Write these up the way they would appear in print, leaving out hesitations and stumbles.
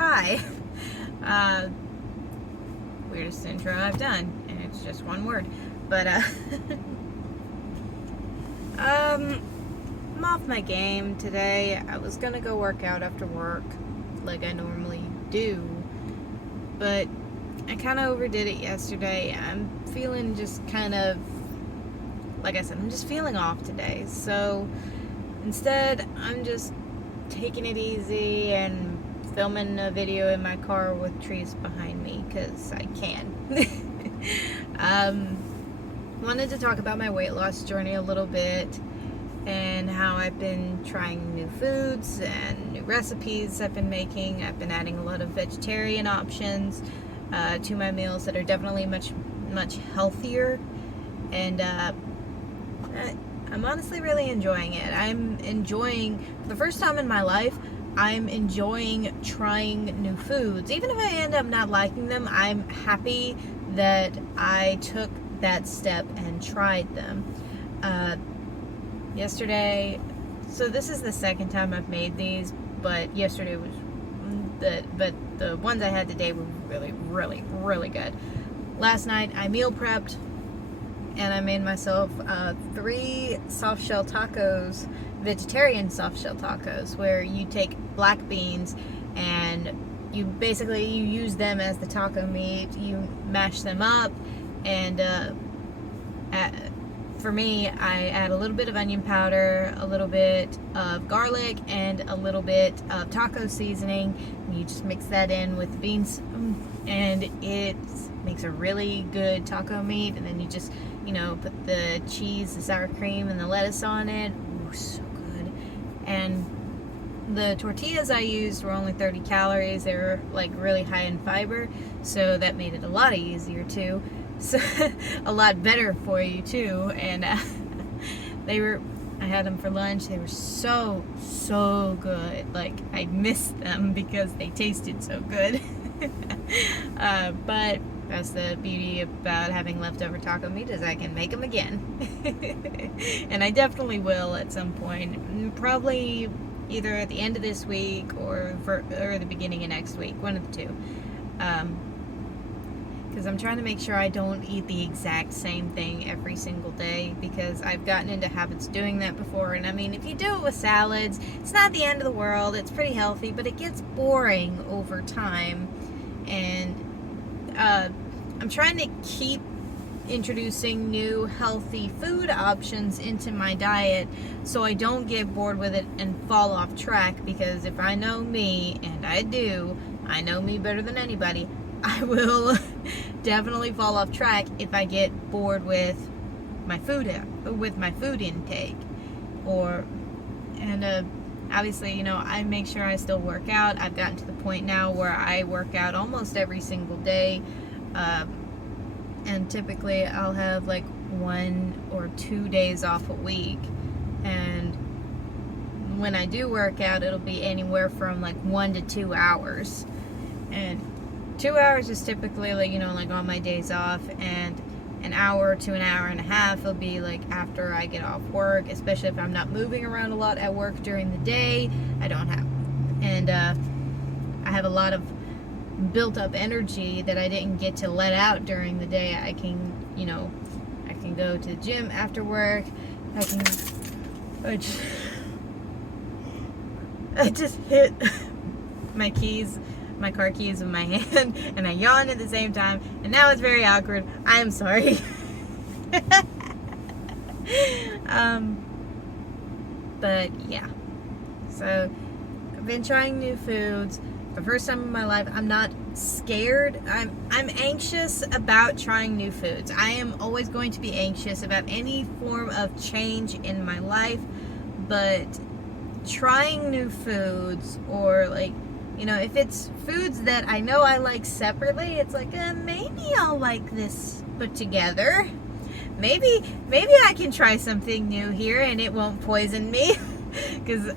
Hi. Uh, Weirdest intro I've done, and it's just one word. But, I'm off my game today. I was gonna go work out after work, like I normally do, but I kind of overdid it yesterday. I'm feeling just kind of, like I said, I'm just feeling off today. So instead, I'm just taking it easy and filming a video in my car with trees behind me because I can. Wanted to talk about my weight loss journey a little bit and how I've been trying new foods and new recipes I've been making. I've been adding a lot of vegetarian options to my meals that are definitely much healthier, and I'm honestly really enjoying it. I'm enjoying, for the first time in my life, I'm enjoying trying new foods. Even if I end up not liking them, I'm happy that I took that step and tried them. Yesterday, so this is the second time I've made these, but yesterday was the ones I had today were really good. Last night I meal prepped and I made myself 3 soft shell tacos, vegetarian soft shell tacos, where you take black beans and you use them as the taco meat. You mash them up, and for me, I add a little bit of onion powder, a little bit of garlic, and a little bit of taco seasoning. And you just mix that in with the beans, and it makes a really good taco meat. And then you just, put the cheese, the sour cream, and the lettuce on it. Ooh, so good. And the tortillas I used were only 30 calories. They were like really high in fiber, so that made it a lot easier too. So a lot better for you too. And I had them for lunch. They were so good. Like, I missed them because they tasted so good. But that's the beauty about having leftover taco meat, is I can make them again. And I definitely will at some point. Probably either at the end of this week or the beginning of next week. One of the two. Because I'm trying to make sure I don't eat the exact same thing every single day, because I've gotten into habits doing that before. And I mean, if you do it with salads, it's not the end of the world. It's pretty healthy, but it gets boring over time. And I'm trying to keep introducing new healthy food options into my diet so I don't get bored with it and fall off track. Because if I know me, and I know me better than anybody, I will definitely fall off track if I get bored with my food intake. Obviously, I make sure I still work out. I've gotten to the point now where I work out almost every single day, and typically I'll have like 1 or 2 days off a week. And when I do work out, it'll be anywhere from like 1 to 2 hours. And 2 hours is typically like on my days off, and an hour to an hour and a half will be like after I get off work, especially if I'm not moving around a lot at work during the day. I have a lot of built up energy that I didn't get to let out during the day. I can go to the gym after work. I just hit my car keys with my hand, and I yawn at the same time, and now it's very awkward. I'm sorry. But yeah, so I've been trying new foods for the first time in my life. I'm not scared. I'm anxious about trying new foods. I am always going to be anxious about any form of change in my life, but trying new foods, or like, if it's foods that I know I like separately, it's like, maybe I'll like this put together. Maybe I can try something new here and it won't poison me. Because,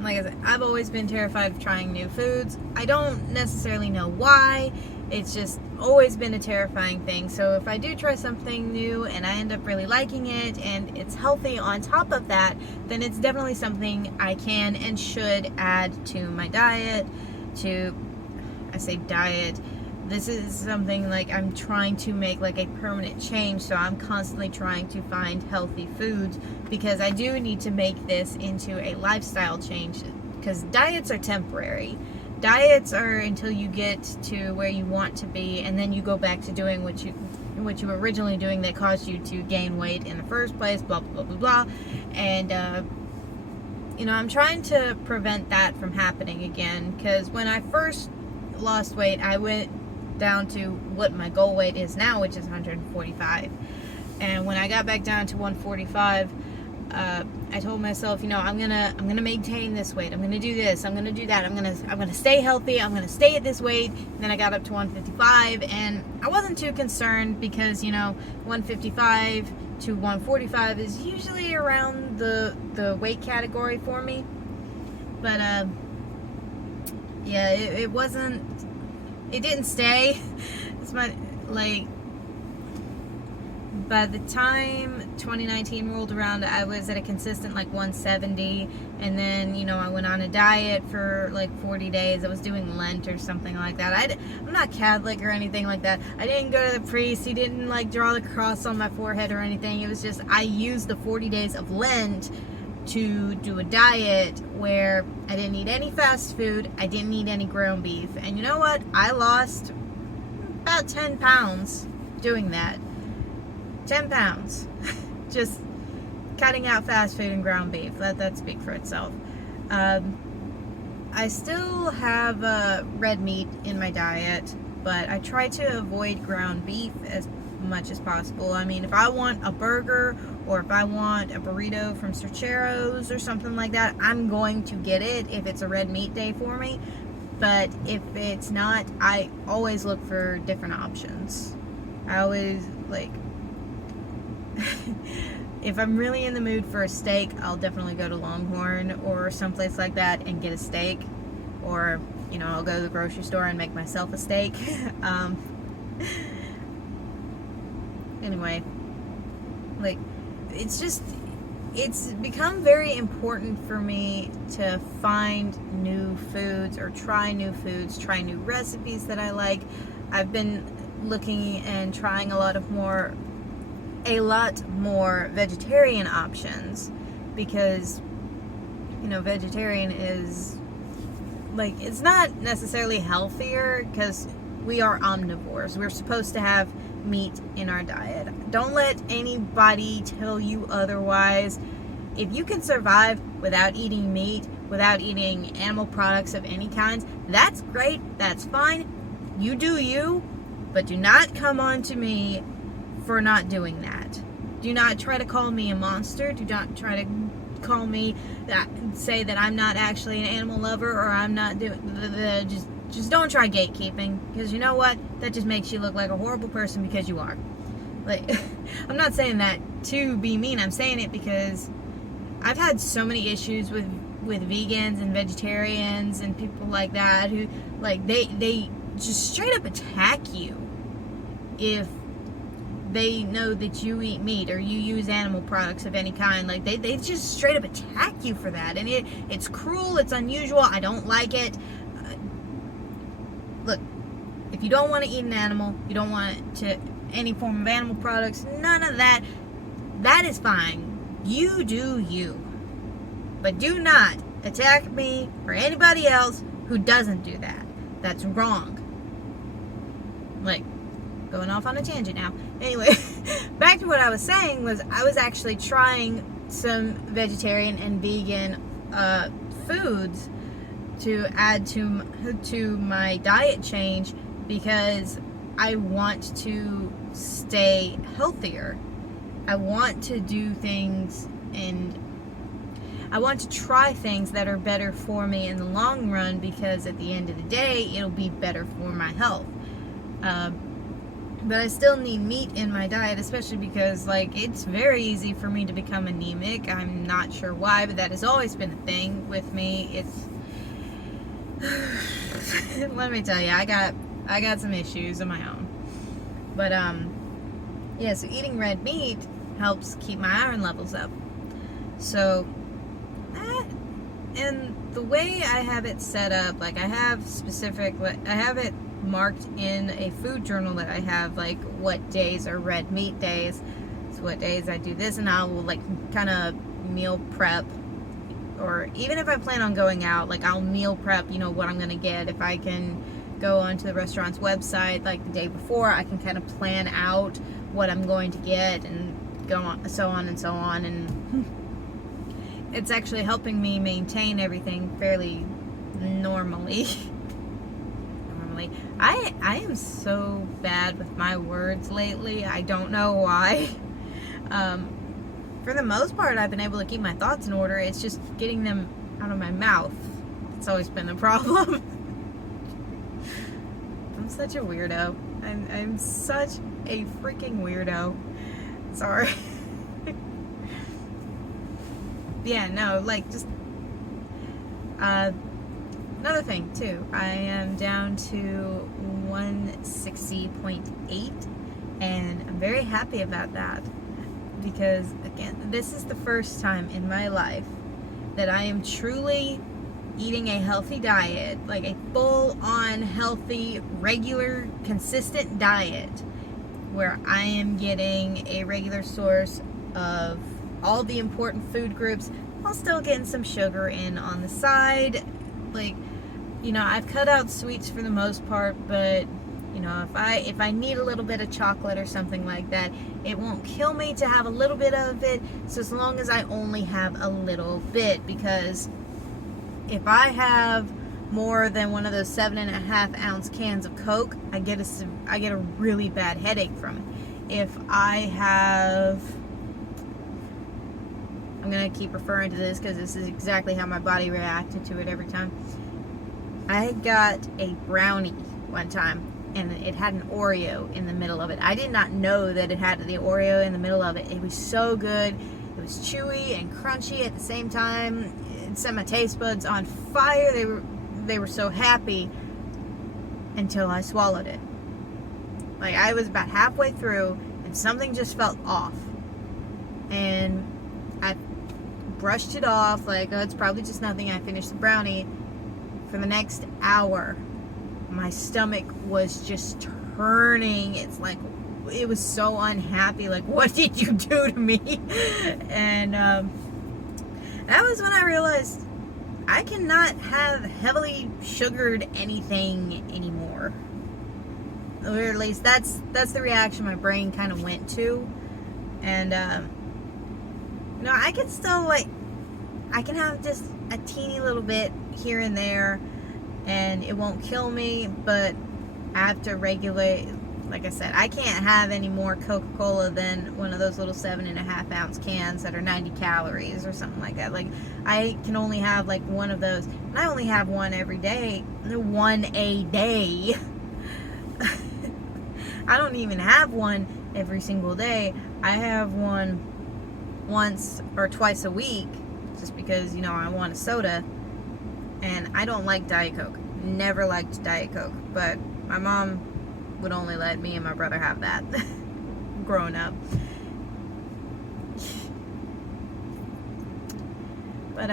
like I said, I've always been terrified of trying new foods. I don't necessarily know why. It's just always been a terrifying thing. So if I do try something new and I end up really liking it and it's healthy on top of that, then it's definitely something I can and should add to my diet. to, I say diet, this is something like I'm trying to make like a permanent change, so I'm constantly trying to find healthy foods, because I do need to make this into a lifestyle change, because diets are temporary. Diets are until you get to where you want to be, and then you go back to doing what you were originally doing that caused you to gain weight in the first place, blah blah blah blah blah. And I'm trying to prevent that from happening again, because when I first lost weight, I went down to what my goal weight is now, which is 145. And when I got back down to 145, I told myself, I'm gonna maintain this weight. I'm gonna do this. I'm gonna do that. I'm gonna stay healthy. I'm gonna stay at this weight. And then I got up to 155, and I wasn't too concerned, because 155 to 145 is usually around the weight category for me. But yeah, it wasn't. It didn't stay. It's by the time 2019 rolled around, I was at a consistent 170, and then I went on a diet for 40 days. I was doing Lent or something like that. I'm not Catholic or anything like that. I didn't go to the priest. He didn't draw the cross on my forehead or anything. It was just I used the 40 days of Lent to do a diet where I didn't eat any fast food, I didn't eat any ground beef, and you know what? I lost about 10 pounds doing that. 10 pounds. Just cutting out fast food and ground beef. That speaks for itself. I still have red meat in my diet, but I try to avoid ground beef as much as possible. I mean, if I want a burger or if I want a burrito from Cercheros or something like that, I'm going to get it if it's a red meat day for me. But if it's not, I always look for different options. I always if I'm really in the mood for a steak, I'll definitely go to Longhorn or someplace like that and get a steak. Or, I'll go to the grocery store and make myself a steak. Anyway, it's become very important for me to find new foods or try new foods, try new recipes that I like. I've been looking and trying a lot more vegetarian options, because vegetarian is it's not necessarily healthier, because we are omnivores. We're supposed to have meat in our diet. Don't let anybody tell you otherwise. If you can survive without eating meat, without eating animal products of any kinds, that's great, that's fine. You do you, but do not come on to me for not doing that. Do not try to call me a monster. Do not try to call me say that I'm not actually an animal lover, or I'm not doing just don't try gatekeeping, because you know what? That just makes you look like a horrible person, because you are. I'm not saying that to be mean. I'm saying it because I've had so many issues with vegans and vegetarians and people like that who they just straight up attack you if they know that you eat meat or you use animal products of any kind. They just straight up attack you for that, and it's cruel, it's unusual, I don't like it. Look, if you don't want to eat an animal, you don't want to any form of animal products, none of that, that is fine. You do you. But do not attack me or anybody else who doesn't do that. That's wrong. Going off on a tangent now. Anyway, back to what I was saying was I was actually trying some vegetarian and vegan foods to add to my diet change, because I want to stay healthier. I want to do things, and I want to try things that are better for me in the long run, because at the end of the day, it'll be better for my health. But I still need meat in my diet, especially because, it's very easy for me to become anemic. I'm not sure why, but that has always been a thing with me. It's let me tell you, I got some issues of my own. But yeah, so eating red meat helps keep my iron levels up. So and the way I have it set up, like I have it marked in a food journal that I have, like what days are red meat days, so what days I do this, and I will like kind of meal prep, or even if I plan on going out, like I'll meal prep, you know, what I'm going to get. If I can go onto the restaurant's website like the day before, I can kind of plan out what I'm going to get and go on, so on and so on, and it's actually helping me maintain everything fairly normally. I am so bad with my words lately. I don't know why. For the most part, I've been able to keep my thoughts in order. It's just getting them out of my mouth. It's always been the problem. I'm such a weirdo. I'm such a freaking weirdo. Sorry. Yeah, no, like, just another thing too, I am down to 160.8, and I'm very happy about that, because again, this is the first time in my life that I am truly eating a healthy diet, like a full-on healthy, regular, consistent diet, where I am getting a regular source of all the important food groups, while still getting some sugar in on the side. Like, you know, I've cut out sweets for the most part, but you know, if I need a little bit of chocolate or something like that, it won't kill me to have a little bit of it, so as long as I only have a little bit, because if I have more than one of those 7.5 ounce cans of Coke, I get a really bad headache from it. If I have, I'm going to keep referring to this because this is exactly how my body reacted to it every time. I got a brownie one time, and it had an Oreo in the middle of it. I did not know that it had the Oreo in the middle of it. It was so good. It was chewy and crunchy at the same time. It set my taste buds on fire. They were so happy until I swallowed it. Like, I was about halfway through, and something just felt off. And I brushed it off, like, oh, it's probably just nothing. I finished the brownie. For the next hour, my stomach was just turning. It's like, it was so unhappy. Like, what did you do to me? And that was when I realized I cannot have heavily sugared anything anymore. Or at least that's the reaction my brain kind of went to. And you know, I can still, like, I can have just a teeny little bit here and there, and it won't kill me, but I have to regulate. Like I said, I can't have any more Coca-Cola than one of those little 7.5 ounce cans that are 90 calories or something like that. Like, I can only have like one of those, and I only have one every day. One a day. I don't even have one every single day. I have one once or twice a week, just because, you know, I want a soda, and I don't like Diet Coke. Never liked Diet Coke, but my mom would only let me and my brother have that growing up. But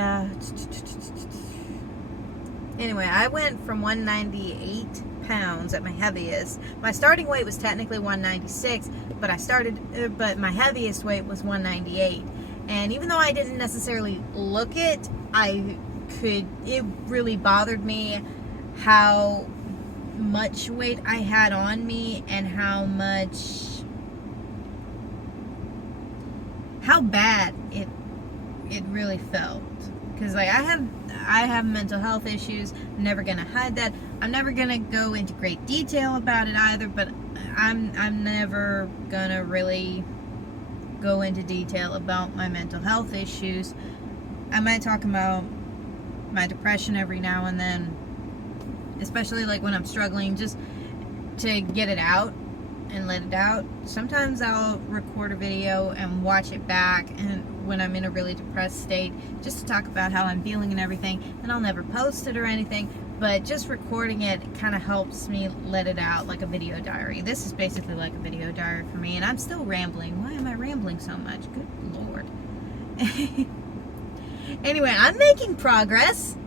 anyway, I went from 198 pounds at my heaviest. My starting weight was technically 196, but my heaviest weight was 198. And even though I didn't necessarily look it, it really bothered me how much weight I had on me, and how bad it really felt. Because, like, I have mental health issues. I'm never gonna hide that. I'm never gonna go into great detail about it either, but I'm never gonna really go into detail about my mental health issues. I might talk about my depression every now and then, especially like when I'm struggling, just to get it out and let it out. Sometimes I'll record a video and watch it back, and when I'm in a really depressed state, just to talk about how I'm feeling and everything, and I'll never post it or anything, but just recording it kind of helps me let it out, like a video diary. This is basically like a video diary for me, and I'm still rambling. Why am I rambling so much? Good Lord. Anyway, I'm making progress.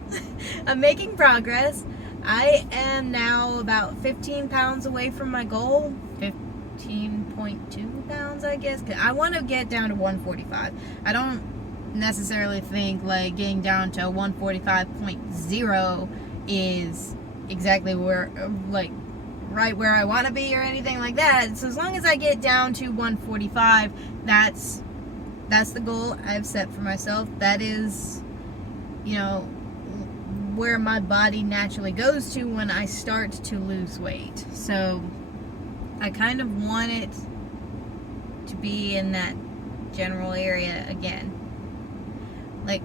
I'm making progress. I am now about 15 pounds away from my goal. 15.2 pounds, I guess. 'Cause I want to get down to 145. I don't necessarily think like getting down to 145.0 is exactly where, like, right where I want to be or anything like that. So as long as I get down to 145, that's the goal I've set for myself. That is, you know, where my body naturally goes to when I start to lose weight. So I kind of want it to be in that general area again. Like,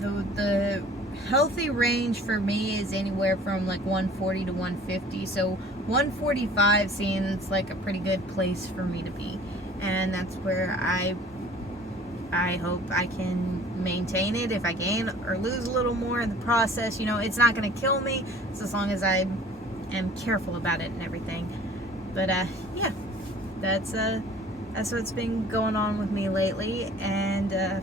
the healthy range for me is anywhere from like 140 to 150. So 145 seems like a pretty good place for me to be. And that's where I hope I can maintain it. If I gain or lose a little more in the process, you know, it's not going to kill me. It's as long as I am careful about it and everything. But yeah, that's what's been going on with me lately, and I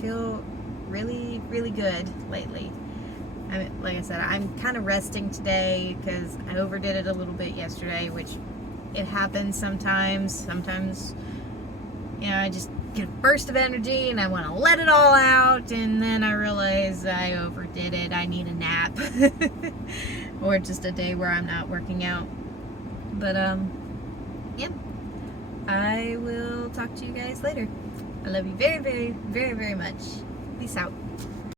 feel really, really good lately. I mean, like I said, I'm kind of resting today because I overdid it a little bit yesterday, which it happens sometimes. Sometimes, you know, I just get a burst of energy and I want to let it all out, and then I realize I overdid it. I need a nap or just a day where I'm not working out. But yeah, I will talk to you guys later. I love you very, very, very, very much. Peace out.